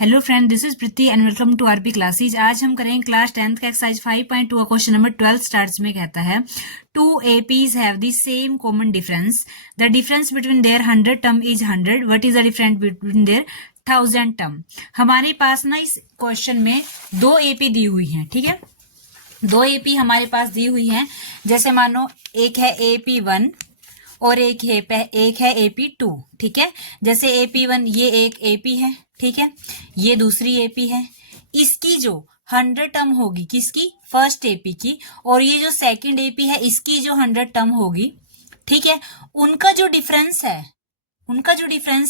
Hello friend, this is Preeti and welcome to RP classes. आज हम करेंगे क्लास 10th का एक्सरसाइज 5.2 का क्वेश्चन नंबर 12 स्टार्ट्स में कहता है two APs have the same common difference. The difference between their 100 term is 100। What is the difference between their 1000 term. हमारे पास ना इस क्वेश्चन में दो एपी दी हुई हैं, ठीक है। दो एपी हमारे पास दी हुई हैं। जैसे मानो एक है AP1 और एक है AP2, ठीक है। जैसे AP1 ये एक एपी है, ठीक है, ये दूसरी एपी है। इसकी जो 100 टर्म होगी, किसकी? फर्स्ट एपी की। और ये जो सेकंड एपी है इसकी जो 100 टर्म होगी, ठीक है। उनका जो डिफरेंस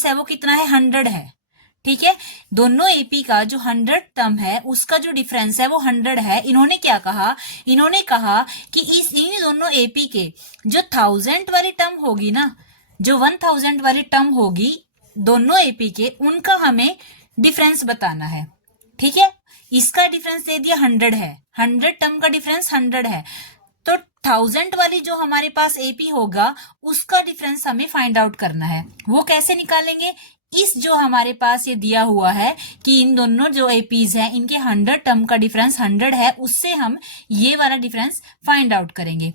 है वो कितना है? 100 है, ठीक है। दोनों एपी का जो 100 टर्म है उसका जो डिफरेंस है वो 100 है। इन्होंने क्या कहा? इन्होंने कहा कि इन दोनों एपी के जो 1000 वाली टर्म होगी ना, जो 1000 वाली टर्म होगी दोनों एपी के, उनका हमें डिफरेंस बताना है, ठीक है। इसका डिफरेंस दे दिया 100 है, 100 टर्म का डिफरेंस 100 है। तो 1000 वाली जो हमारे पास एपी होगा उसका डिफरेंस हमें फाइंड आउट करना है। वो कैसे निकालेंगे? इस जो हमारे पास ये दिया हुआ है कि इन दोनों जो एपीज हैं इनके 100 टर्म का डिफरेंस 100 है, उससे हम ये वाला डिफरेंस फाइंड आउट करेंगे।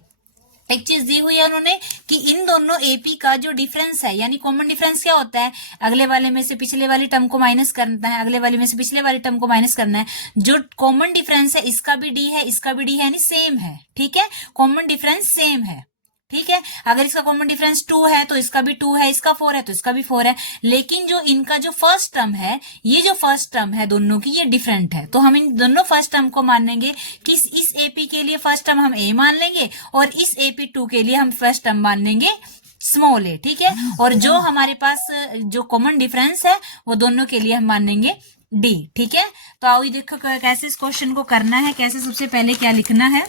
एक चीज दी हुई है उन्होंने कि इन दोनों एपी का जो डिफरेंस है, यानी कॉमन डिफरेंस क्या होता है? अगले वाले में से पिछले वाली टर्म को माइनस करना है, अगले वाले में से पिछले वाली टर्म को माइनस करना है। जो कॉमन डिफरेंस है इसका भी डी है, इसका भी डी है, यानी सेम है, ठीक है। कॉमन डिफरेंस सेम है, ठीक है। अगर इसका कॉमन डिफरेंस 2 है तो इसका भी 2 है, इसका 4 है तो इसका भी 4 है। लेकिन जो इनका जो फर्स्ट टर्म है, ये जो फर्स्ट टर्म है दोनों की, ये डिफरेंट है। तो हम इन दोनों फर्स्ट टर्म को मानेंगे कि इस एपी के लिए फर्स्ट टर्म हम ए मान लेंगे और इस AP2 के लिए हम फर्स्ट टर्म मान लेंगे स्मॉल ए, ठीक है। और जो हमारे पास जो कॉमन डिफरेंस है वो दोनों के लिए हम मानेंगे डी, ठीक है। तो आओ देखो कैसे इस क्वेश्चन को करना है। कैसे? सबसे पहले क्या लिखना है?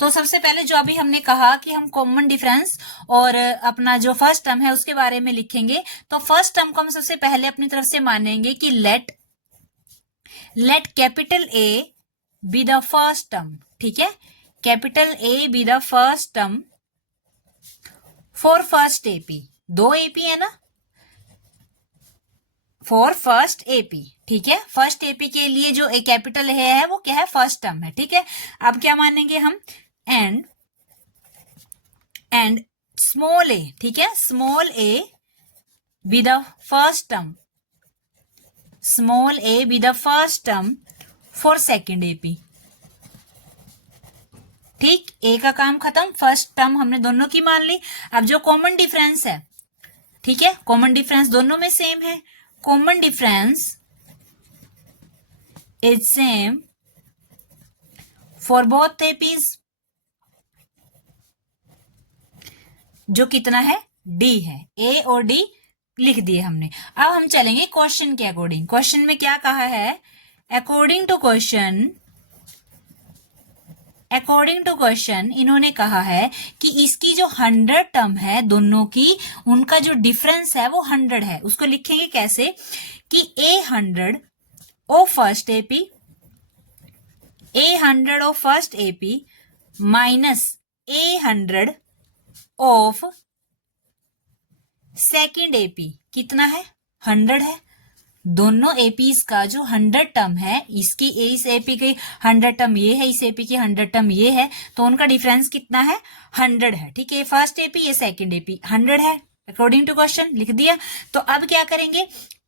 तो सबसे पहले जो अभी हमने कहा कि हम कॉमन डिफरेंस और अपना जो फर्स्ट टर्म है उसके बारे में लिखेंगे। तो फर्स्ट टर्म को हम सबसे पहले अपनी तरफ से मानेंगे कि let capital A be the first term, ठीक है। Capital A be the first term for first AP. दो एपी है ना, फॉर फर्स्ट एपी, ठीक है। फर्स्ट एपी के लिए जो ए कैपिटल है वो क्या है? फर्स्ट टर्म है, ठीक है। अब क्या मानेंगे हम? एंड स्मॉल ए, ठीक है। Small A be the first term, small A be the first term for second AP, ठीक। ए का काम खत्म, फर्स्ट टर्म हमने दोनों की मान ली। अब जो कॉमन डिफरेंस है, ठीक है, कॉमन डिफरेंस दोनों में सेम है। Common difference is same for both APs, जो कितना है? डी है। ए और डी लिख दिए हमने। अब हम चलेंगे क्वेश्चन के अकॉर्डिंग। क्वेश्चन में क्या कहा है? अकॉर्डिंग टू क्वेश्चन इन्होंने कहा है कि इसकी जो 100 टर्म है दोनों की, उनका जो डिफरेंस है वो 100 है। उसको लिखेंगे कैसे? कि A100 of first AP, A100 of first AP minus A100 of second AP, कितना है? 100 है। दोनों एपीज का जो 100 टर्म है, इसकी इस एपी की 100 टर्म ये है, इस एपी की 100 टर्म ये है, तो उनका डिफरेंस कितना है? 100 है, ठीक है। फर्स्ट एपी, ये सेकेंड एपी, 100 है अकॉर्डिंग टू क्वेश्चन, लिख दिया। तो अब क्या करेंगे?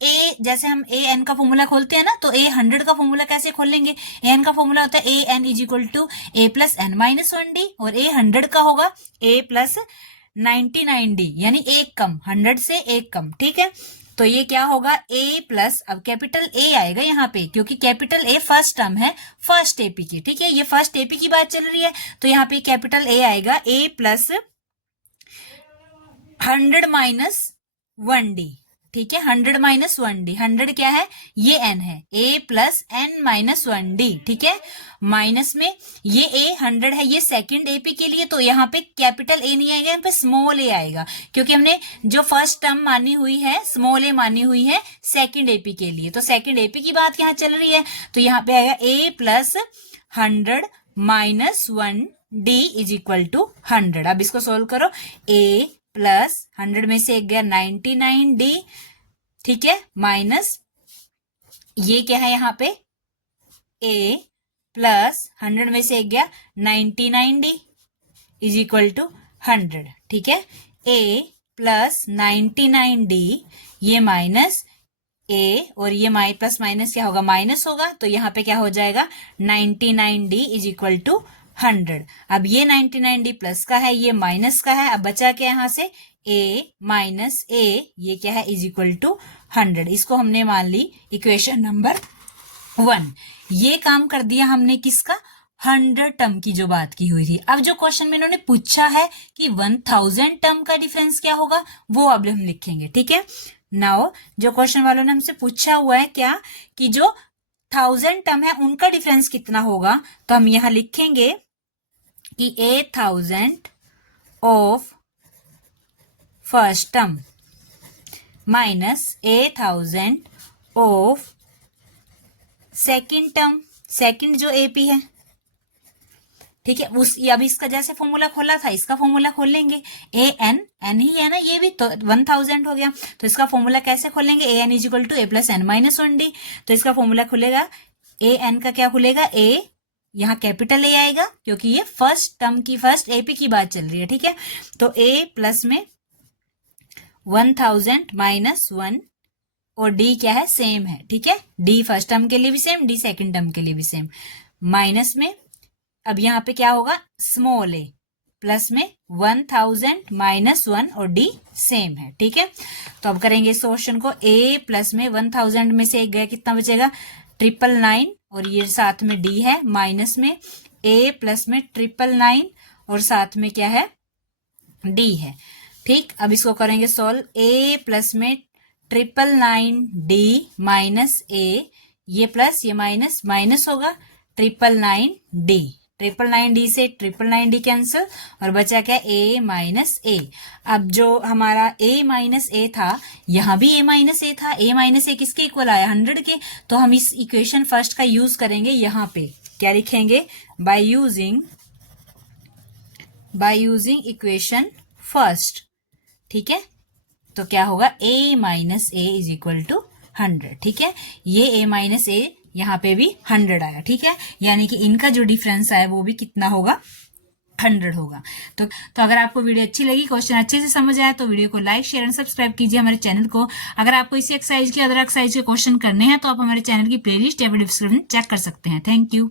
ए, जैसे हम AN का फॉर्मूला खोलते हैं ना, तो A100 का फॉर्मूला कैसे खोलेंगे? AN का फॉर्मूला होता है AN is equal to A plus N minus 1D, और A100 का होगा A प्लस 99D, यानी एक कम, 100 से एक कम, ठीक है। तो ये क्या होगा? A प्लस, अब कैपिटल A आएगा यहाँ पे, क्योंकि कैपिटल A फर्स्ट टर्म है फर्स्ट एपी की, ठीक है। ये फर्स्ट एपी की बात चल रही है, तो यहाँ पे कैपिटल A आएगा। A प्लस 100 माइनस 1D, ठीक है। 100 माइनस 1D, 100 क्या है? ये n है। A plus n minus 1D, ठीक है। माइनस में ये A 100 है, ये सेकंड एपी के लिए, तो यहाँ पे कैपिटल A नहीं आएगा, यहाँ पे स्मॉल a आएगा, क्योंकि हमने जो फर्स्ट टर्म मानी हुई है स्मॉल a मानी हुई है सेकंड एपी के लिए, तो सेकंड एपी की बात यहाँ चल रही है। तो यहाँ पे आएगा A plus 100 minus 1D is equal to 100। अब इसको सोल्व करो। A प्लस 100 में से एक गया 99D, ठीक है, माइनस ये क्या है यहाँ पे a प्लस 100 में से एक गया 99d इज इक्वल टू 100, ठीक है। a प्लस 99d ये माइनस a और ये प्लस माइनस क्या होगा, माइनस होगा, तो यहाँ पे क्या हो जाएगा 99d इज इक्वल टू 100। अब ये 99d प्लस का है, ये माइनस का है, अब बचा क्या यहाँ से a माइनस a, ये क्या है इज इक्वल टू 100। इसको हमने मान ली इक्वेशन नंबर 1। ये काम कर दिया हमने किसका, 100 टर्म की जो बात की हुई थी। अब जो क्वेश्चन में इन्होंने पूछा है कि 1000 टर्म का डिफरेंस क्या होगा, वो अब हम लिखेंगे, ठीक है। नाउ जो क्वेश्चन वालों ने हमसे पूछा हुआ है क्या कि जो 1000 टर्म है उनका डिफरेंस कितना होगा, तो हम यहां लिखेंगे कि 1000 of first term minus 1000 of second term, second जो एपी है, ठीक है। उस अब इसका जैसे फॉर्मूला खोला था इसका फॉर्मूला खोल लेंगे, ए एन एन ही है ना, ये भी तो 1000 हो गया, तो इसका फॉर्मूला कैसे खोलेंगे, A N is equal to A plus N minus 1d। तो इसका फॉर्मूला खुलेगा, ए एन का क्या खुलेगा, ए यहाँ कैपिटल ए आएगा क्योंकि ये फर्स्ट टर्म की फर्स्ट एपी की बात चल रही है, ठीक है। तो ए प्लस में 1000 माइनस 1 और डी क्या है, सेम है, ठीक है। डी फर्स्ट टर्म के लिए भी सेम, डी सेकेंड टर्म के लिए भी सेम, माइनस में अब यहाँ पे क्या होगा स्मॉल ए प्लस में 1000 माइनस 1 और डी सेम है, ठीक है। तो अब करेंगे इस क्वेश्चन को, ए प्लस में 1000 में से एक गया, कितना बचेगा 999 और ये साथ में डी है, माइनस में ए प्लस में 999 और साथ में क्या है डी है, ठीक। अब इसको करेंगे सॉल्व, ए प्लस में 999 डी माइनस ए, ये प्लस ये माइनस माइनस होगा 999 डी, 999 डी से 999 डी कैंसिल और बचा क्या ए माइनस ए। अब जो हमारा ए माइनस ए था यहाँ भी ए माइनस ए था, ए माइनस ए किसके इक्वल आया 100 के, तो हम इस इक्वेशन फर्स्ट का यूज करेंगे, यहाँ पे क्या लिखेंगे बाय यूजिंग इक्वेशन फर्स्ट, ठीक है। तो क्या होगा a minus A is equal to 100, ठीक है। ये a माइनस ए यहाँ पे भी 100 आया, ठीक है, यानी कि इनका जो डिफरेंस आया वो भी कितना होगा 100 होगा। तो अगर आपको वीडियो अच्छी लगी, क्वेश्चन अच्छे से समझ आया तो वीडियो को लाइक शेयर एंड सब्सक्राइब कीजिए हमारे चैनल को। अगर आपको इसी एक्सरसाइज के अदर एक्सरसाइज के क्वेश्चन करने हैं तो आप हमारे चैनल की प्लेलिस्ट या डिस्क्रिप्शन चेक कर सकते हैं। Thank you.